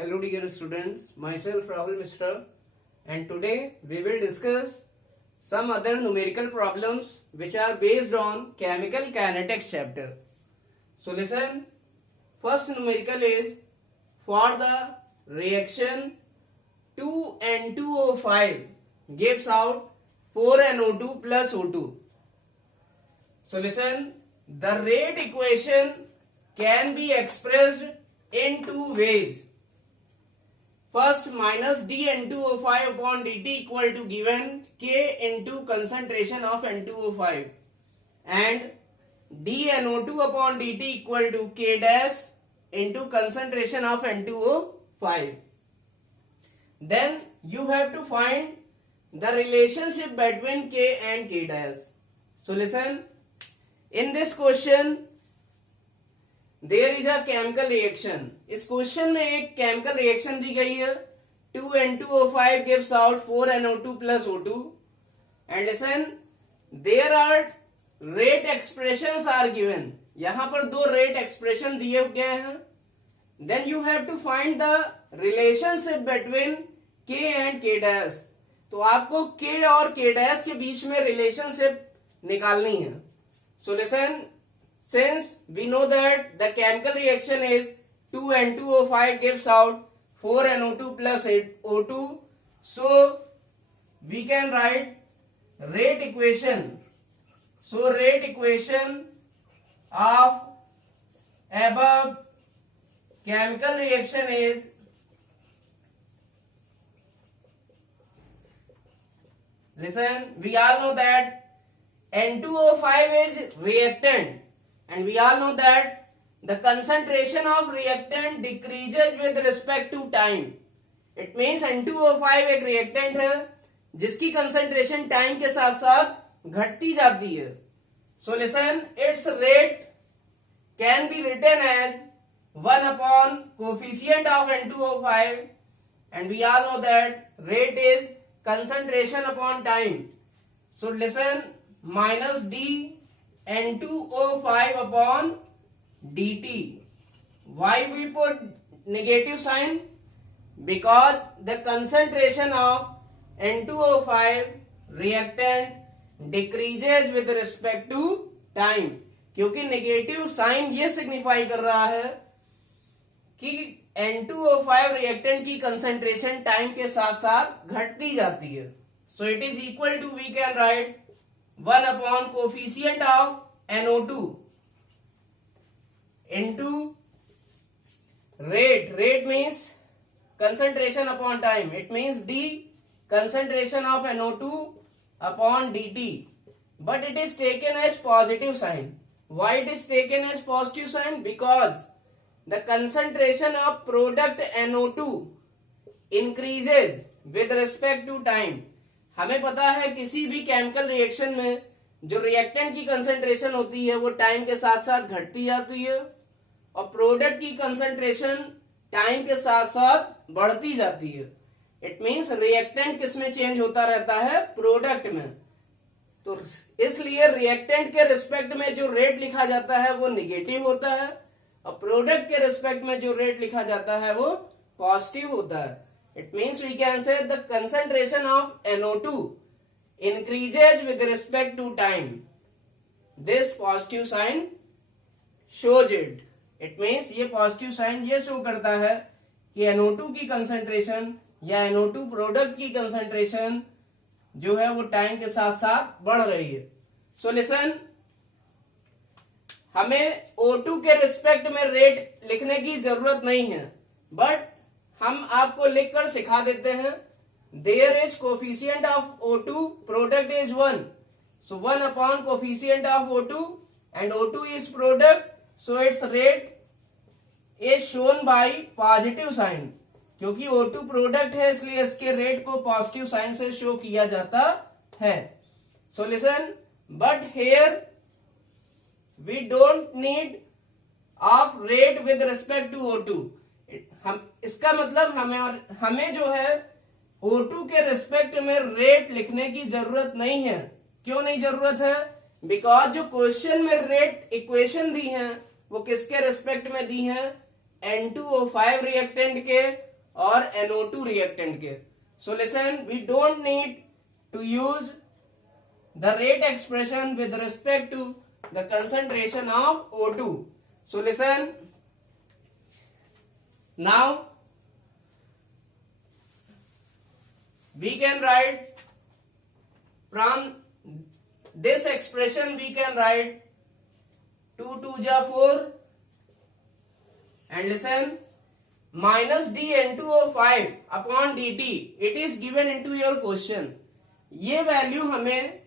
Hello dear students, myself Rahul Mishra, and today we will discuss some other numerical problems which are based on chemical kinetics chapter. So listen, first numerical is for the reaction 2N2O5 gives out 4NO2 plus O2. So listen, the rate equation can be expressed in two ways. First, minus dN2O5 upon dt equal to given K into concentration of N2O5 and dNO2 upon dt equal to K dash into concentration of N2O5. Then you have to find the relationship between K and K dash. So listen, in this question there is a chemical reaction. इस question में एक chemical reaction दी गई है. 2N2O5 gives out 4NO2 plus O2 and listen, there are rate expressions are given. यहां पर दो rate expression दिए गए हैं. Then you have to find the relationship between K and K dash. तो आपको K और K dash के बीच में रिलेशनशिप निकालनी है. So listen, since we know that the chemical reaction is 2N2O5 gives out 4NO2 plus O2, so we can write rate equation. So rate equation of above chemical reaction is listen, we all know that N2O5 is reactant. And we all know that the concentration of reactant decreases with respect to time. It means N2O5 एक reactant है जिसकी concentration time के साथ साथ घटती जाती है. So listen, its rate can be written as 1 upon coefficient of N2O5 and we all know that rate is concentration upon time. So listen, minus d N2O5 upon dt. Why we put negative sign? Because the concentration of N2O5 reactant decreases with respect to time. क्योंकि negative sign ये signify कर रहा है कि N2O5 reactant की concentration time के साथ साथ घटती जाती है. So it is equal to we can write 1 upon coefficient of NO2 into rate. Rate means concentration upon time. It means D concentration of NO2 upon dt. But it is taken as positive sign. Why it is taken as positive sign? Because the concentration of product NO2 increases with respect to time. हमें पता है किसी भी chemical reaction में जो reactant की concentration होती है वो टाइम के साथ साथ घटती जाती है और प्रोडक्ट की कंसंट्रेशन टाइम के साथ साथ बढ़ती जाती है. इट मींस रिएक्टेंट किस में चेंज होता रहता है? प्रोडक्ट में. तो इसलिए रिएक्टेंट के रिस्पेक्ट में जो रेट लिखा जाता है वो निगेटिव होता है और प्रोडक्ट के रिस्पेक्ट में जो रेट लिखा जाता है वो पॉजिटिव होता है. It means we can say the concentration of NO2 increases with respect to time. This positive sign shows it. It means ये positive sign ये show करता है कि NO2 की concentration या NO2 product की concentration जो है वो टाइम के साथ साथ बढ़ रही है. So listen, हमें O2 के रिस्पेक्ट में रेट लिखने की जरूरत नहीं है, बट हम आपको लिखकर सिखा देते हैं. There is coefficient of O2, product is 1, so 1 upon coefficient of O2 and O2 is product, so its rate is shown by positive sign. क्योंकि O2 प्रोडक्ट है इसलिए इसके रेट को पॉजिटिव साइन से शो किया जाता है. So listen, but here we don't need of rate with respect to O2. हम इसका मतलब हमें जो है O2 के रिस्पेक्ट में रेट लिखने की जरूरत नहीं है. क्यों नहीं जरूरत है? बिकॉज जो क्वेश्चन में रेट इक्वेशन दी है वो किसके रिस्पेक्ट में दी है? N2O5 रिएक्टेंट के और NO2 रिएक्टेंट के. So listen, we don't need to use the rate expression with respect to the concentration of O2. So listen, now we can write from this expression, we can write 2 2 ja 4, and listen, minus dN2O5 upon dt, it is given into your question. ये value हमें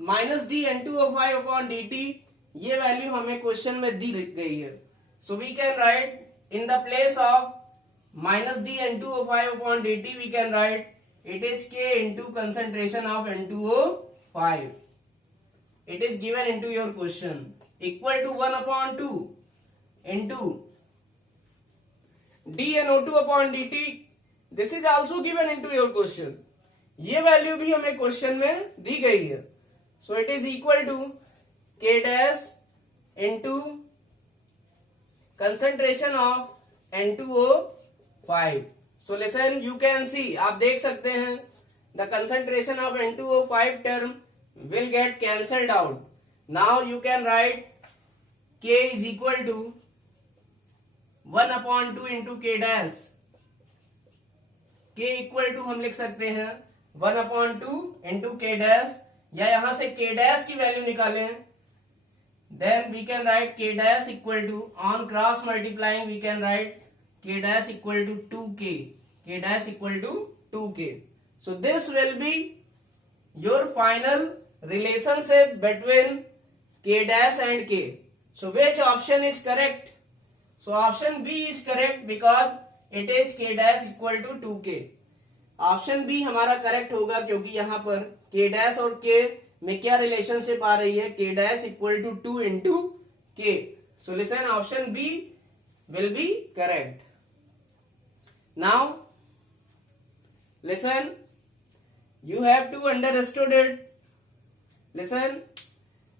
minus dN2O5 upon dt, ये value हमें question में दी गई है. So we can write in the place of minus dN2O5 upon dt, we can write it is K into concentration of N2O5. It is given into your question, equal to 1 upon 2 into dNO2 upon dt. This is also given into your question. ये value भी हमें question में दी गई है. So it is equal to K dash into concentration of N2O5. So listen, you can see, आप देख सकते हैं, the concentration of N2O5 term will get cancelled out. Now you can write K is equal to 1 upon 2 into K dash. K equal to हम लिख सकते हैं 1 upon 2 into K dash, या यहां से K dash की वैल्यू निकालें. Then we can write K dash equal to, on cross multiplying we can write K dash equal to 2K. K dash equal to 2K. So this will be your final relationship between K dash and K. So which option is correct? So option B is correct because it is K dash equal to 2K. Option B हमारा correct होगा क्योंकि यहाँ पर K dash और K में क्या relationship आ रही है, K dash equal to 2 into K. So listen, option B will be correct. Now listen, you have to understood it. Listen,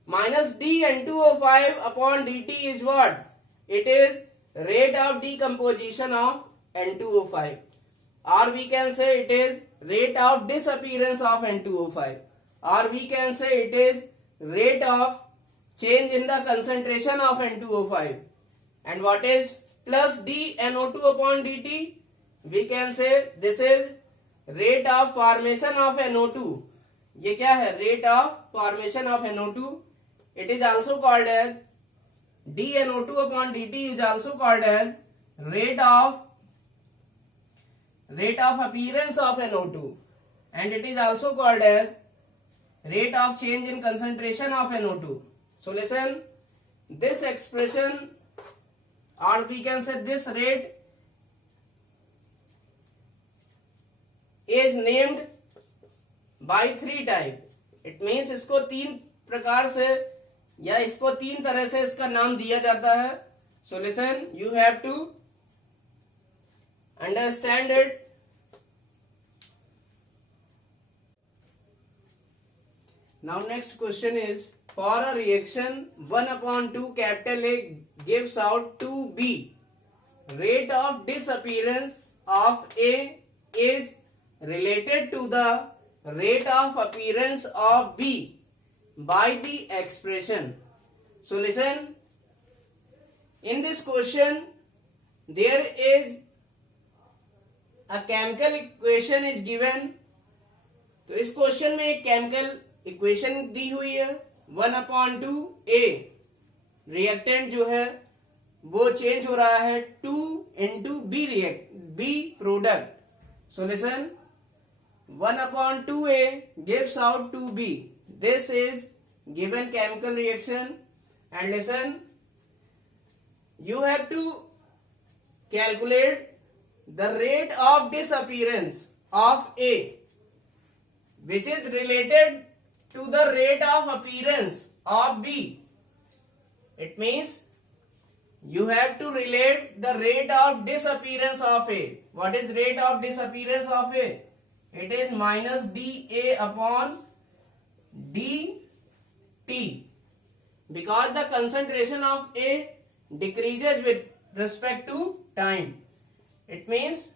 minus dN2O5 upon dt is what? It is rate of decomposition of N2O5, or we can say it is rate of disappearance of N2O5, or we can say it is rate of change in the concentration of N2O5. And what is plus dNO2 upon dt? We can say this is rate of formation of NO2. ये क्या है? Rate of formation of NO2. It is also called as dNO2 upon dt is also called as rate of appearance of NO2, and it is also called as rate of change in concentration of NO2. So listen, this expression, or we can say this rate, is named by 3 type. It means इसको 3 प्रकार से या इसको 3 तरह से इसका नाम दिया जाता है. So listen, you have to understand it. Now next question is, for a reaction 1 upon 2 capital A gives out 2B. Rate of disappearance of A is related to the rate of appearance of B by the expression. So listen, in this question there is a chemical equation is given. तो इस question में एक chemical equation दी हुई है. 1 upon 2 A reactant जो है वो change हो रहा है 2 into B product. So listen, 1 upon 2A gives out 2B. This is given chemical reaction, and listen, you have to calculate the rate of disappearance of A, which is related to the rate of appearance of B. It means you have to relate the rate of disappearance of A. What is rate of disappearance of A? It is minus dA upon dt, because the concentration of A decreases with respect to time. It means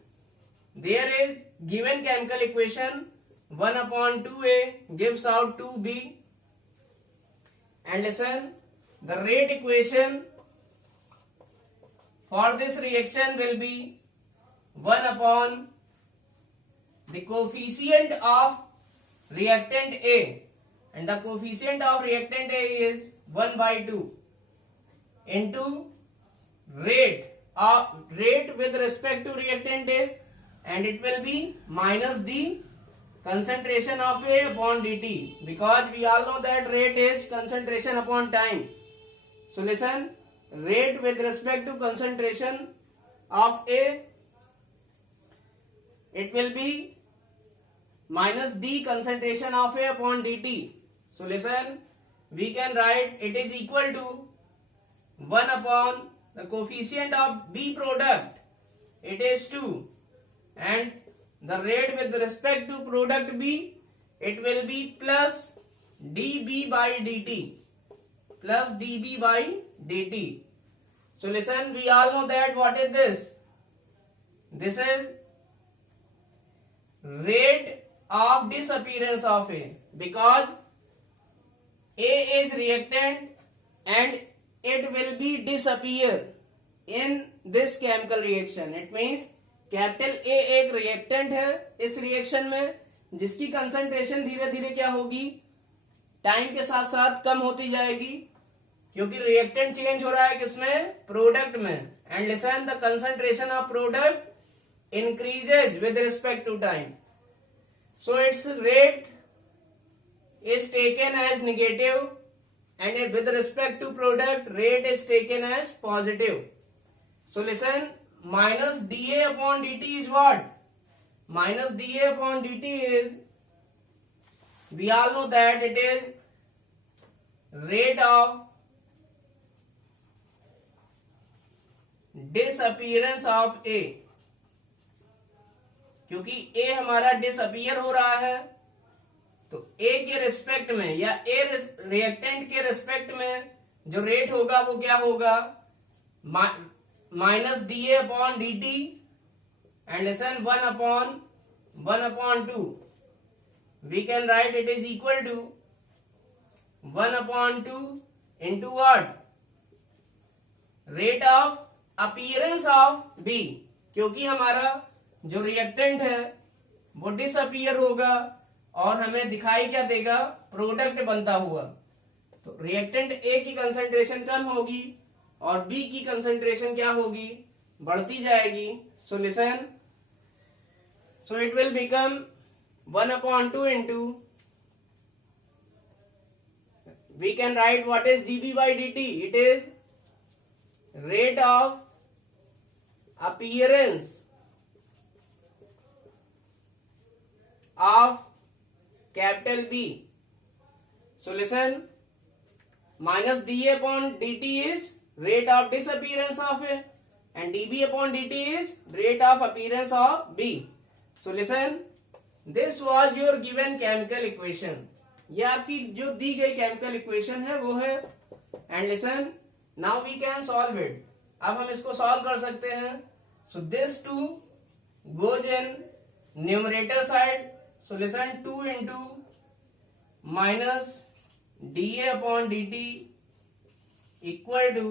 there is given chemical equation 1 upon 2a gives out 2b, and listen, the rate equation for this reaction will be 1 upon the coefficient of reactant A, and the coefficient of reactant A is 1 by 2 into rate with respect to reactant A, and it will be minus the concentration of A upon dt, because we all know that rate is concentration upon time. So listen, rate with respect to concentration of A, it will be minus the concentration of A upon dt. So listen, we can write it is equal to 1 upon the coefficient of B product, it is 2, and the rate with respect to product B, it will be plus dB by dt, plus dB by dt. So listen, we all know that what is this? This is rate of disappearance of A, because A is reactant and it will be disappear in this chemical reaction. It means capital A एक reactant है इस reaction में, जिसकी concentration धीरे धीरे क्या होगी, time के साथ साथ कम होती जाएगी, क्योंकि रिएक्टेंट चेंज हो रहा है किसमें, प्रोडक्ट में. And listen, the concentration of product increases with respect to time. So its rate is taken as negative, and with respect to product rate is taken as positive. So listen, minus dA upon dt is what? Minus dA upon dt is, we all know that it is rate of disappearance of A, क्योंकि A हमारा disappear हो रहा है, तो A के respect में या A reactant के रिस्पेक्ट में जो रेट होगा वो क्या होगा, minus D upon D T, and listen 1 upon 2, we can write it is equal to 1 upon 2 into what, rate of appearance of B, क्योंकि हमारा जो रिएक्टेंट है वो डिसअपियर होगा और हमें दिखाई क्या देगा, प्रोडक्ट बनता हुआ. तो रिएक्टेंट ए की कंसंट्रेशन कम होगी और बी की कंसंट्रेशन क्या होगी, बढ़ती जाएगी. So listen, so it will become 1 upon 2 into, we can write what is dB by dt, it is rate of appearance of capital B. So listen, minus dA upon dt is rate of disappearance of A, and dB upon dt is rate of appearance of B. So listen, this was your given chemical equation. ये आपकी जो दी गई chemical equation है वो है. And listen, now we can solve it. अब हम इसको सॉल्व कर सकते हैं. So this 2 goes in numerator side. So listen, 2 into minus dA upon dt equal to,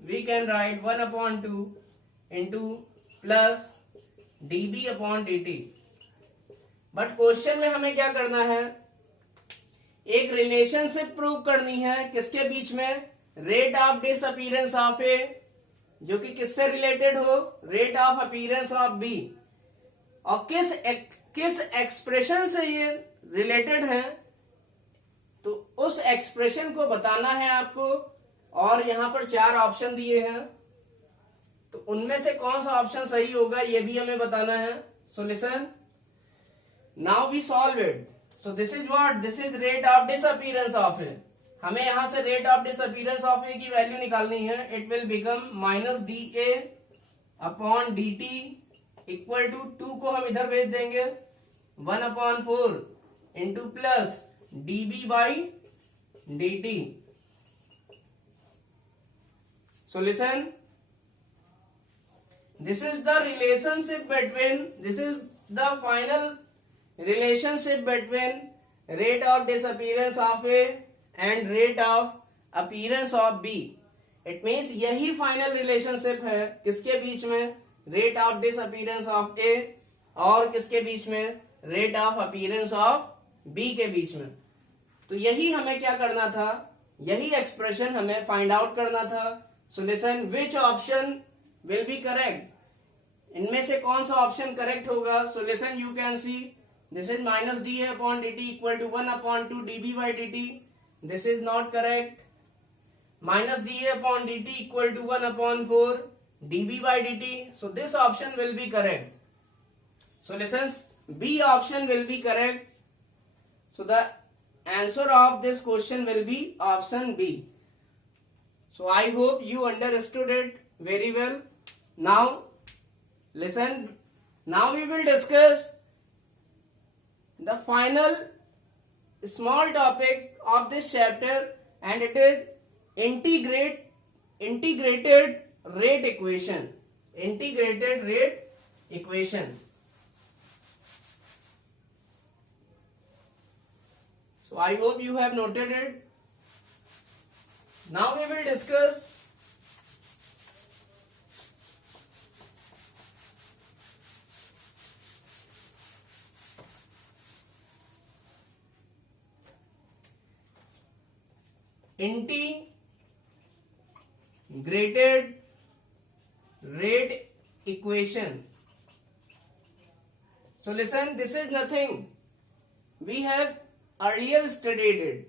we can write 1 upon 2 into plus dB upon dt. But question में हमें क्या करना है, एक रिलेशनशिप प्रूव करनी है किसके बीच में, rate of disappearance of A, जो कि किससे रिलेटेड हो, rate of appearance of B, और किस एक्सप्रेशन से ये रिलेटेड है, तो उस एक्सप्रेशन को बताना है आपको. और यहां पर 4 ऑप्शन दिए हैं, तो उनमें से कौन सा ऑप्शन सही होगा ये भी हमें बताना है. So listen, now we solve it. So this is what, this is rate of disappearance of A. हमें यहां से rate of disappearance of A की वैल्यू निकालनी है. It will become minus D A upon D T equal to 2 को हम इधर भेज देंगे, 1 upon 4 into plus dB by dt. So listen, This is the relationship between, this is the final relationship between rate of disappearance of A and rate of appearance of B. It means यही final relationship है किसके बीच में, rate of disappearance of A और किसके बीच में, rate of appearance of B के बीच में. तो यही हमें क्या करना था, यही एक्सप्रेशन हमें फाइंड आउट करना था. So listen, which option will be correct, इनमें से कौन सा ऑप्शन करेक्ट होगा. So listen, you can see this is minus D A upon D T equal to 1/2 dB by dt. This is not correct. minus dA upon dt equal to 1/4 dB by dt. So this option will be correct. So listen, B option will be correct. So the answer of this question will be option B. So I hope you understood it very well. Now listen, now we will discuss the final small topic of this chapter, and it is integrated rate equation. Integrated rate equation. So I hope you have noted it. Now we will discuss integrated rate equation. So listen, this is nothing we have earlier studied it.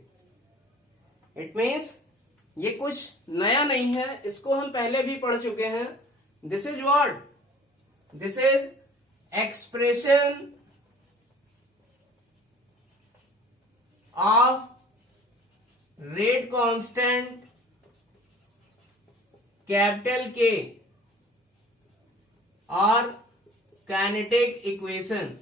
It means ये कुछ नया नहीं है, इसको हम पहले भी पढ़ चुके हैं. This is what? This is expression of rate constant capital K और काइनेटिक इक्वेशन.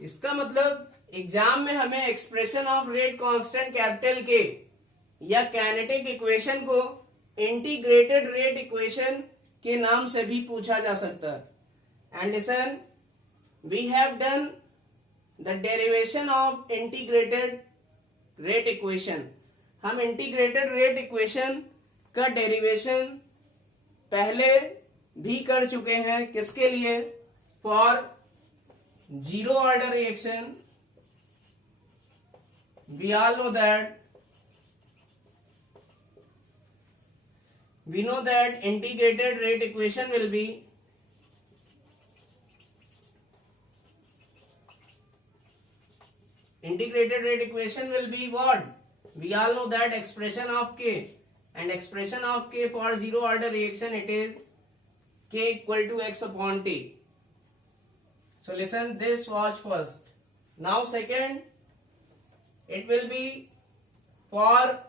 इसका मतलब एग्जाम में हमें expression of rate constant capital K या काइनेटिक इक्वेशन को इंटीग्रेटेड रेट इक्वेशन के नाम से भी पूछा जा सकता है. And listen, we have done the derivation of integrated rate equation. हम इंटीग्रेटेड रेट इक्वेशन का डेरिवेशन पहले भी कर चुके हैं. किसके लिए? For zero order reaction. We all know that integrated rate equation will be what? We all know that expression of K, and expression of K for zero order reaction, it is K equal to x upon T. So listen, this was first. Now second, it will be for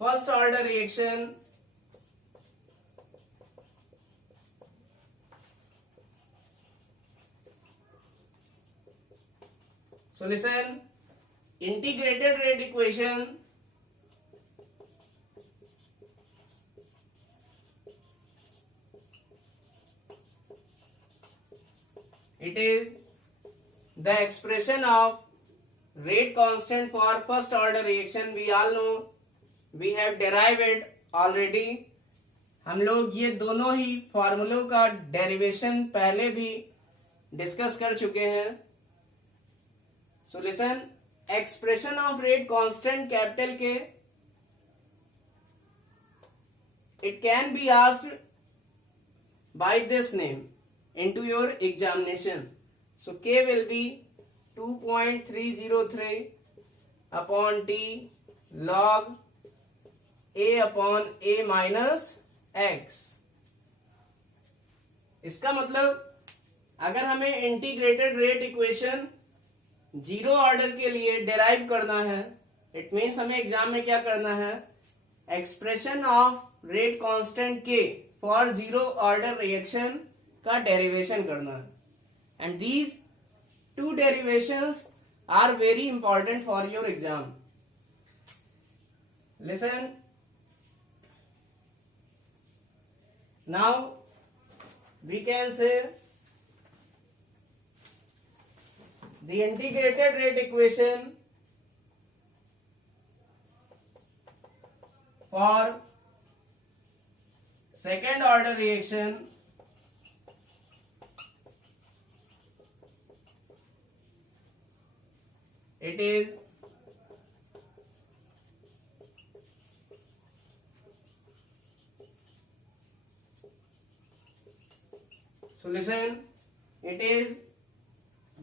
first order reaction. So listen, integrated rate equation it is the expression of rate constant for first order reaction. We all know, we have derived it already. हम लोग ये दोनों ही फॉर्मूलों का derivation पहले भी discuss कर चुके हैं. So listen, expression of rate constant capital K, it can be asked by this name into your examination. So K will be 2.303 upon T log A upon A minus X. इसका मतलब अगर हमें integrated rate equation zero order के लिए derive करना है, it means हमें exam में क्या करना है, एक्सप्रेशन ऑफ रेट कांस्टेंट के फॉर जीरो ऑर्डर रिएक्शन का डेरिवेशन करना है. And these two derivations are very important for your exam. Listen, Now we can say the integrated rate equation for second order reaction it is so listen, it is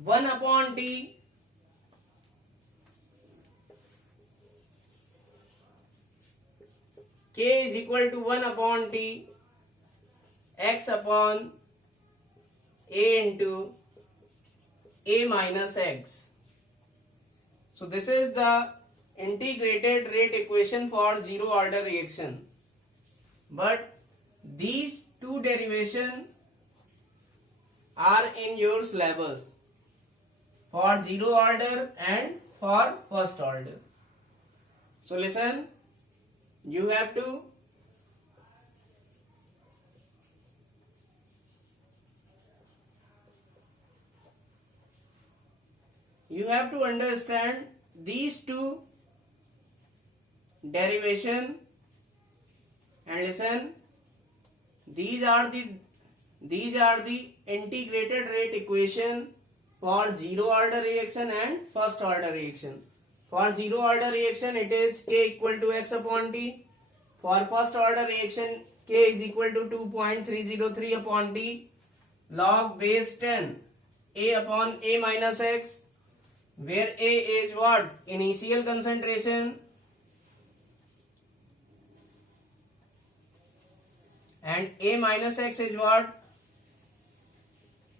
1 upon T K is equal to 1 upon T x upon A into A minus x. So this is the integrated rate equation for zero order reaction. But these two derivations are in your syllabus for zero order and for first order. So listen, you have to understand these two derivation, and listen, these are the integrated rate equation for zero order reaction and first order reaction. For zero order reaction it is K equal to x upon T. For first order reaction K is equal to 2.303 upon T log base 10 A upon A minus x, where A is what? Initial concentration and A minus x is what?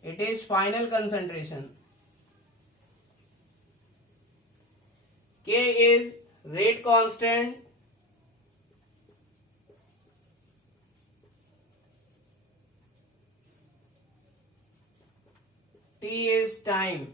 It is final concentration. K is rate constant. T is time.